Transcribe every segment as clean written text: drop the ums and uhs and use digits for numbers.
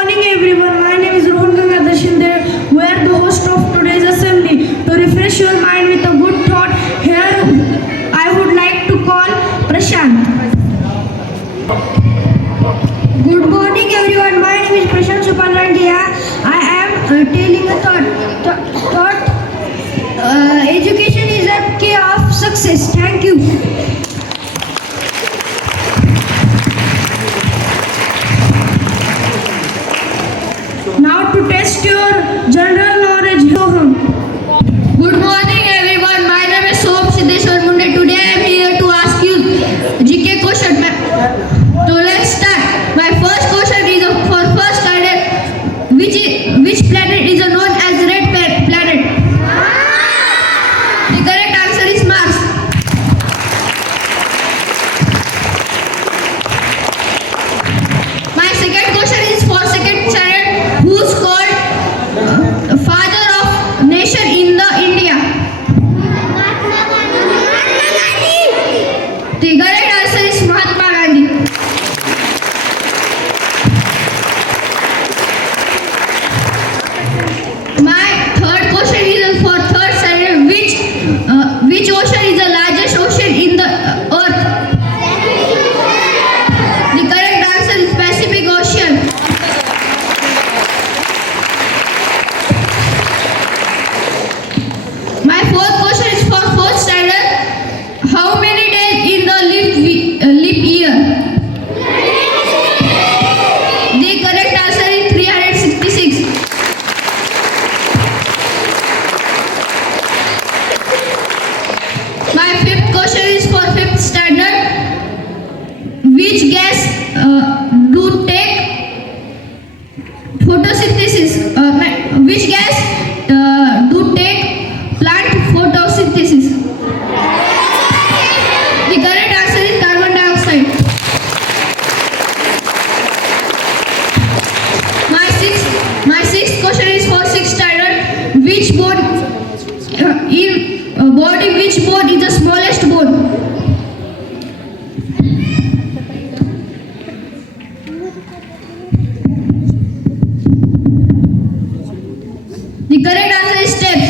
morning everyone. My name is Rohan Gangadhar Shinde. We are the host of today's assembly. To refresh your mind with a good thought, here I would like to call Prashant. Good morning everyone. My name is Prashant Supalandia. I am telling a thought. Education is a key of success. Thank you. Now to test your general knowledge. Good morning everyone. My name is Soap Siddheshwar Munde. Today I am here to ask you GK question. So let's start. My first question is for first standard. Which planet is known as red planet? The correct answer is Mars. My second question is for second standard. Who's called father of nation in the India? The correct answer is Mahatma Gandhi. My third question is for third standard. Which ocean is the largest ocean in the earth? The correct answer is Pacific Ocean. My fourth question is for fourth standard. How many days in the leap year? The correct answer is 366. My fifth question is for fifth standard. Which gas do take photosynthesis? Which gas do take plant photosynthesis? The correct answer is carbon dioxide. My sixth question is for sixth standard. Which bone in body? Which bone is the smallest bone? The correct answer is steps.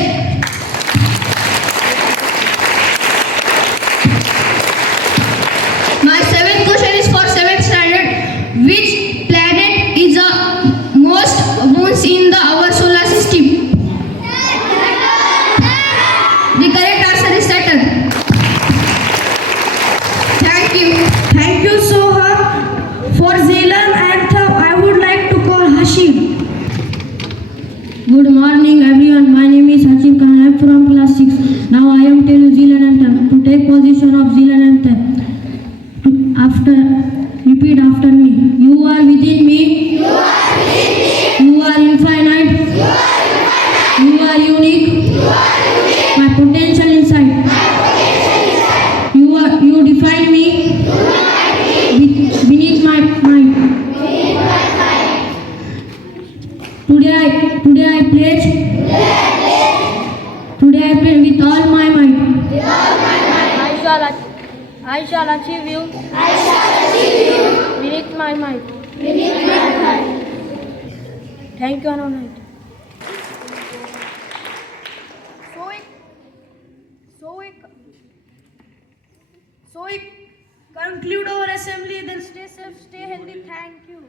My seventh question is for seventh standard. Which planet is the most moons in our solar system? The correct answer is Saturn. Thank you. Thank you, Sohan. For Zealand anthem, I would like to call Hashim. Good morning everyone. My name is Hashim Khan. I am from class 6. Now I am telling Zealand anthem. To take position of Zealand anthem. Repeat after me. You are within me. You are within me. You are infinite. You are infinite. You are unique. You are unique. My potential inside. My potential inside. You define me. You define me. Beneath my mind. Beneath my mind. Today I pledge. Today I pledge with all my might. With all my might. I shall achieve you. I shall achieve you. Beneath my might. Beneath my might. Thank you, Anand. So we conclude our assembly. Then stay safe, stay healthy. Thank you.